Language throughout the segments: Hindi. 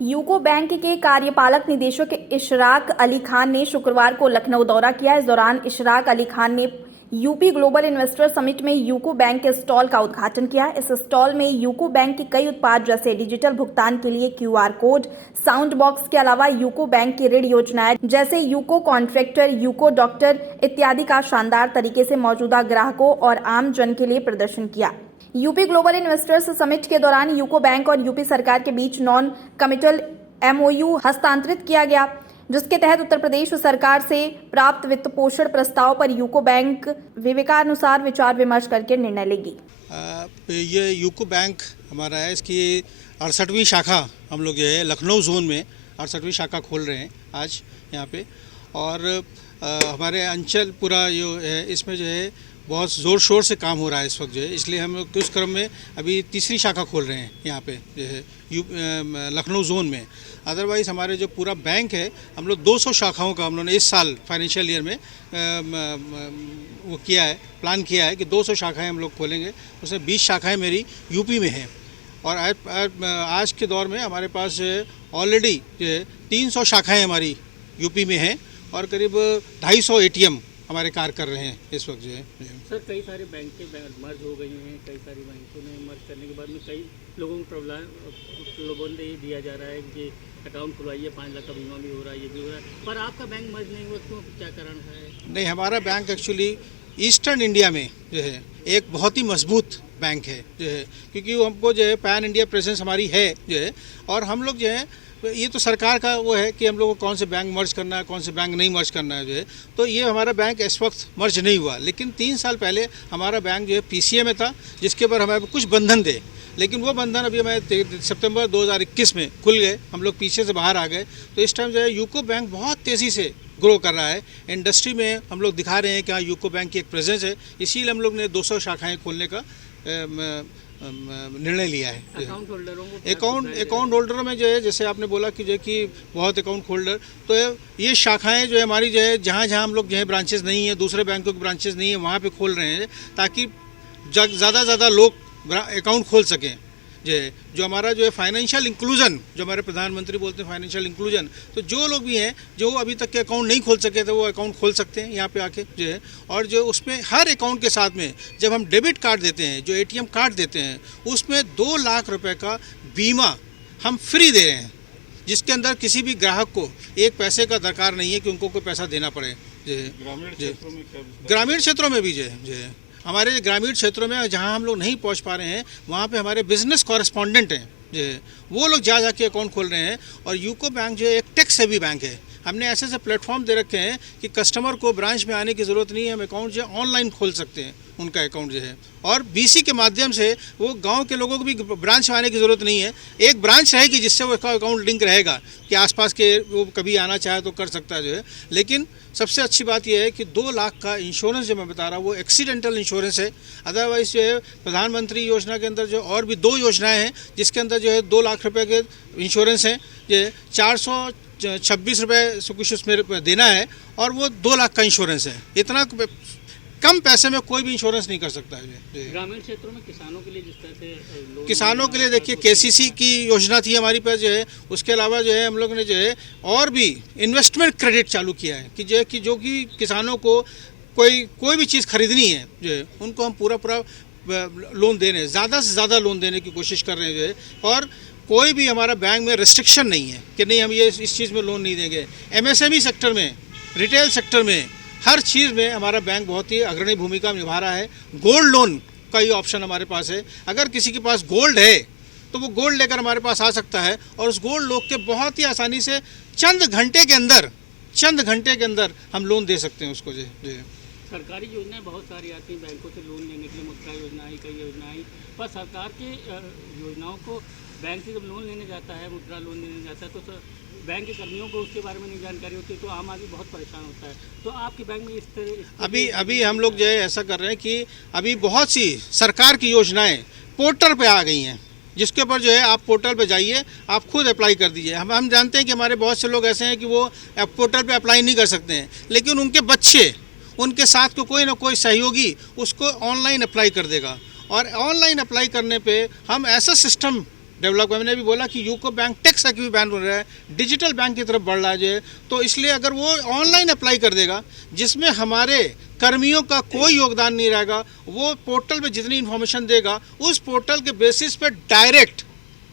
यूको बैंक के कार्यपालक निदेशक इशराक अली खान ने शुक्रवार को लखनऊ दौरा किया। इस दौरान इशराक अली खान ने यूपी ग्लोबल इन्वेस्टर समिट में यूको बैंक के स्टॉल का उद्घाटन किया। इस स्टॉल में यूको बैंक के कई उत्पाद जैसे डिजिटल भुगतान के लिए क्यूआर कोड, साउंड बॉक्स के अलावा यूको बैंक की ऋण योजनाएं जैसे यूको कॉन्ट्रैक्टर, यूको डॉक्टर इत्यादि का शानदार तरीके से मौजूदा ग्राहकों और आम जन के लिए प्रदर्शन किया। यूपी ग्लोबल इन्वेस्टर्स समिट के दौरान यूको बैंक और यूपी सरकार के बीच नॉन कमिटल एमओयू हस्तांतरित किया गया, जिसके तहत उत्तर प्रदेश सरकार से प्राप्त वित्त पोषण प्रस्ताव पर यूको बैंक विवेकानुसार विचार विमर्श करके निर्णय लेगी। ये यूको बैंक हमारा है, इसकी 68वीं शाखा हम लोग जो है लखनऊ जोन में 68वीं शाखा खोल रहे हैं आज यहाँ पे। और हमारे अंचल पूरा जो है इसमें जो है बहुत ज़ोर शोर से काम हो रहा है इस वक्त जो है, इसलिए हम लोग उस क्रम में अभी तीसरी शाखा खोल रहे हैं यहाँ पे जो है लखनऊ जोन में। अदरवाइज़ हमारे जो पूरा बैंक है हम लोग 200 शाखाओं का हम लोगों ने इस साल फाइनेंशियल ईयर में वो किया है, प्लान किया है कि 200 शाखाएं हम लोग खोलेंगे। उसमें 20 शाखाएं मेरी यूपी में हैं और आज के दौर में हमारे पास ऑलरेडी जो है 300 शाखाएँ हमारी यूपी में हैं और करीब 250 ATM हमारे कार्य कर रहे हैं इस वक्त जो है। सर, कई सारे बैंक मर्ज हो गई हैं, कई सारी बैंकों में मर्ज करने के बाद में कई लोगों ने ये दिया जा रहा है कि अकाउंट खुलवाइए, 5 लाख का बीमा भी हो रहा है, ये भी हो रहा है, पर आपका बैंक मर्ज नहीं हुआ, क्यों, क्या कारण है? नहीं, हमारा बैंक एक्चुअली ईस्टर्न इंडिया में जो है एक बहुत ही मजबूत बैंक है जो है, क्योंकि हमको जो है पैन इंडिया प्रेजेंस हमारी है जो है। और हम लोग जो है ये तो सरकार का वो है कि हम लोग को कौन से बैंक मर्ज करना है, कौन से बैंक नहीं मर्ज करना है जो है। तो ये हमारा बैंक इस वक्त मर्ज नहीं हुआ, लेकिन 3 साल पहले हमारा बैंक जो है PCA में था, जिसके ऊपर हमें कुछ बंधन थे, लेकिन वो बंधन अभी हमें सितंबर 2021 में खुल गए, हम लोग पीछे से बाहर आ गए। तो इस टाइम जो है यूको बैंक बहुत तेज़ी से ग्रो कर रहा है। इंडस्ट्री में हम लोग दिखा रहे हैं कि हाँ यूको बैंक की एक प्रेजेंस है, इसीलिए हम लोग ने 200 शाखाएँ खोलने का निर्णय लिया है। अकाउंट होल्डरों में जो है, जैसे आपने बोला कि जो है कि बहुत अकाउंट होल्डर, तो ये शाखाएं जो है हमारी जो है जहाँ हम लोग जो है ब्रांचेस नहीं है, दूसरे बैंकों के ब्रांचेस नहीं है, वहाँ पे खोल रहे हैं ताकि ज़्यादा लोग अकाउंट खोल सकें। जो हमारा जो है फाइनेंशियल इंक्लूजन, जो हमारे प्रधानमंत्री बोलते हैं फाइनेंशियल इंक्लूजन, तो जो लोग भी हैं जो अभी तक के अकाउंट नहीं खोल सके थे वो अकाउंट खोल सकते हैं यहाँ पे आके जो है। और जो उसमें हर अकाउंट के साथ में जब हम डेबिट कार्ड देते हैं, जो ATM कार्ड देते हैं, उसमें 2 लाख रुपए का बीमा हम फ्री दे रहे हैं, जिसके अंदर किसी भी ग्राहक को एक पैसे का दरकार नहीं है कि उनको कोई पैसा देना पड़े। ग्रामीण क्षेत्रों में भी जो है हमारे ग्रामीण क्षेत्रों में जहां हम लोग नहीं पहुंच पा रहे हैं, वहां पे हमारे बिजनेस कॉरेस्पॉन्डेंट हैं जो है वो लोग जाके अकाउंट खोल रहे हैं। और यूको बैंक जो है एक टेक सेवी बैंक है, हमने ऐसे प्लेटफॉर्म दे रखे हैं कि कस्टमर को ब्रांच में आने की ज़रूरत नहीं है, हम अकाउंट जो है ऑनलाइन खोल सकते हैं उनका अकाउंट जो है। और BC के माध्यम से वो गांव के लोगों को भी ब्रांच में आने की ज़रूरत नहीं है, एक ब्रांच रहेगी जिससे वो उसका अकाउंट लिंक रहेगा कि आसपास के वो कभी आना चाहे तो कर सकता है जो है। लेकिन सबसे अच्छी बात यह है कि 2 लाख का इंश्योरेंस जो मैं बता रहा हूँ वो एक्सीडेंटल इंश्योरेंस है। अदरवाइज़ जो है प्रधानमंत्री योजना के अंदर जो और भी 2 योजनाएँ हैं जिसके अंदर जो है 2 लाख रुपये के इंश्योरेंस हैं, जो 426 रुपये से कुछ उसमें देना है और वो 2 लाख का इंश्योरेंस है। इतना कम पैसे में कोई भी इंश्योरेंस नहीं कर सकता है। ग्रामीण क्षेत्रों में किसानों के लिए जिस तरह से किसानों के लिए देखिए KCC की योजना थी हमारी पास जो है, उसके अलावा जो है हम लोग ने जो है और भी इन्वेस्टमेंट क्रेडिट चालू किया है कि जो कि किसानों को कोई भी चीज़ खरीदनी है जो है उनको हम पूरा लोन दे रहे हैं, ज़्यादा से ज़्यादा लोन देने की कोशिश कर रहे हैं जो है। और कोई भी हमारा बैंक में रिस्ट्रिक्शन नहीं है कि नहीं हम ये इस चीज़ में लोन नहीं देंगे। MSME सेक्टर में, रिटेल सेक्टर में, हर चीज़ में हमारा बैंक बहुत ही अग्रणी भूमिका निभा रहा है। गोल्ड लोन का ही ऑप्शन हमारे पास है, अगर किसी के पास गोल्ड है तो वो गोल्ड लेकर हमारे पास आ सकता है और उस गोल्ड लोन के बहुत ही आसानी से चंद घंटे के अंदर हम लोन दे सकते हैं उसको। जी सरकारी योजनाएं बहुत सारी आती हैं बैंकों से लोन लेने के लिए, मुद्रा योजना आई, कई योजना आई, पर सरकार के योजनाओं को बैंक से जब लोन लेने जाता है, मुद्रा लोन लेने जाता है, तो बैंक के कर्मियों को उसके बारे में नहीं जानकारी होती, तो आम आदमी बहुत परेशान होता है। तो आपके बैंक में इस तरह अभी हम लोग जो है ऐसा कर रहे हैं कि अभी बहुत सी सरकार की योजनाएं पोर्टल पे आ गई हैं, जिसके ऊपर जो है आप पोर्टल पे जाइए, आप खुद अप्लाई कर दीजिए। हम जानते हैं कि हमारे बहुत से लोग ऐसे हैं कि वो पोर्टल पे अप्लाई नहीं कर सकते हैं, लेकिन उनके बच्चे, उनके साथ को कोई ना कोई सहयोगी उसको ऑनलाइन अप्लाई कर देगा। और ऑनलाइन अप्लाई करने पे हम ऐसा सिस्टम डेवलप, मैंने भी बोला कि यूको बैंक टेक्स की भी बैन बन रहा है, डिजिटल बैंक की तरफ बढ़ रहा है जो है। तो इसलिए अगर वो ऑनलाइन अप्लाई कर देगा, जिसमें हमारे कर्मियों का कोई योगदान नहीं रहेगा, वो पोर्टल पे जितनी इन्फॉर्मेशन देगा उस पोर्टल के बेसिस पे डायरेक्ट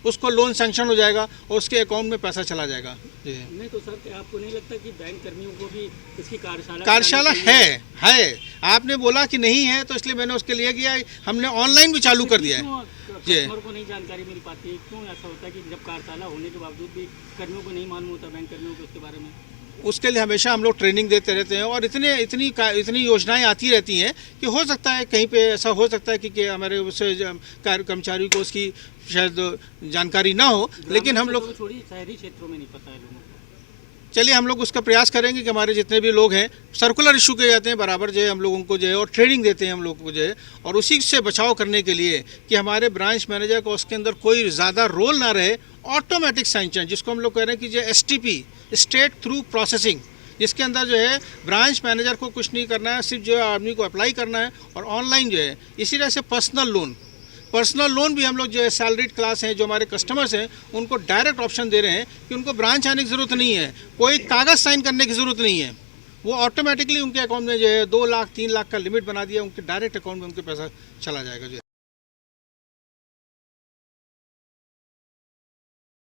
उसको लोन सैंक्शन हो जाएगा और उसके अकाउंट में पैसा चला जाएगा। जी नहीं तो सर आपको नहीं लगता कि बैंक कर्मियों को भी इसकी कार्यशाला है, आपने बोला कि नहीं है तो इसलिए मैंने उसके लिए किया, हमने ऑनलाइन भी चालू कर दिया है। कस्टमर को नहीं जानकारी मिल पाती है, क्यों ऐसा होता है कि जब कार्यशाला होने के बावजूद भी कर्मियों को नहीं मालूम होता, बैंक कर्मियों को उसके बारे में? उसके लिए हमेशा हम लोग ट्रेनिंग देते रहते हैं और इतनी योजनाएं आती रहती हैं कि हो सकता है कहीं पे ऐसा हो सकता है कि हमारे उससे कर्मचारी को उसकी शायद जानकारी ना हो, लेकिन हम लोग छोड़ी शहरी क्षेत्रों में नहीं पता है लोगों को। चलिए हम लोग उसका प्रयास करेंगे कि हमारे जितने भी लोग हैं सर्कुलर इशू किए जाते हैं बराबर जो है हम लोगों को जो है, और ट्रेनिंग देते हैं हम लोगों को जो है, और उसी से बचाव करने के लिए कि हमारे ब्रांच मैनेजर को उसके अंदर कोई ज़्यादा रोल ना रहे, ऑटोमेटिक सैंक्शन जिसको हम लोग कह रहे हैं कि जो STP स्टेट थ्रू प्रोसेसिंग, जिसके अंदर जो है ब्रांच मैनेजर को कुछ नहीं करना है, सिर्फ जो है आदमी को अप्लाई करना है और ऑनलाइन जो है। इसी तरह से पर्सनल लोन भी हम लोग जो है सैलरीड क्लास हैं जो हमारे कस्टमर्स हैं उनको डायरेक्ट ऑप्शन दे रहे हैं कि उनको ब्रांच आने की ज़रूरत नहीं है, कोई कागज़ साइन करने की ज़रूरत नहीं है, वो ऑटोमेटिकली उनके अकाउंट में जो है 2 लाख 3 लाख का लिमिट बना दिया, उनके डायरेक्ट अकाउंट में उनके पैसा चला जाएगा जो है।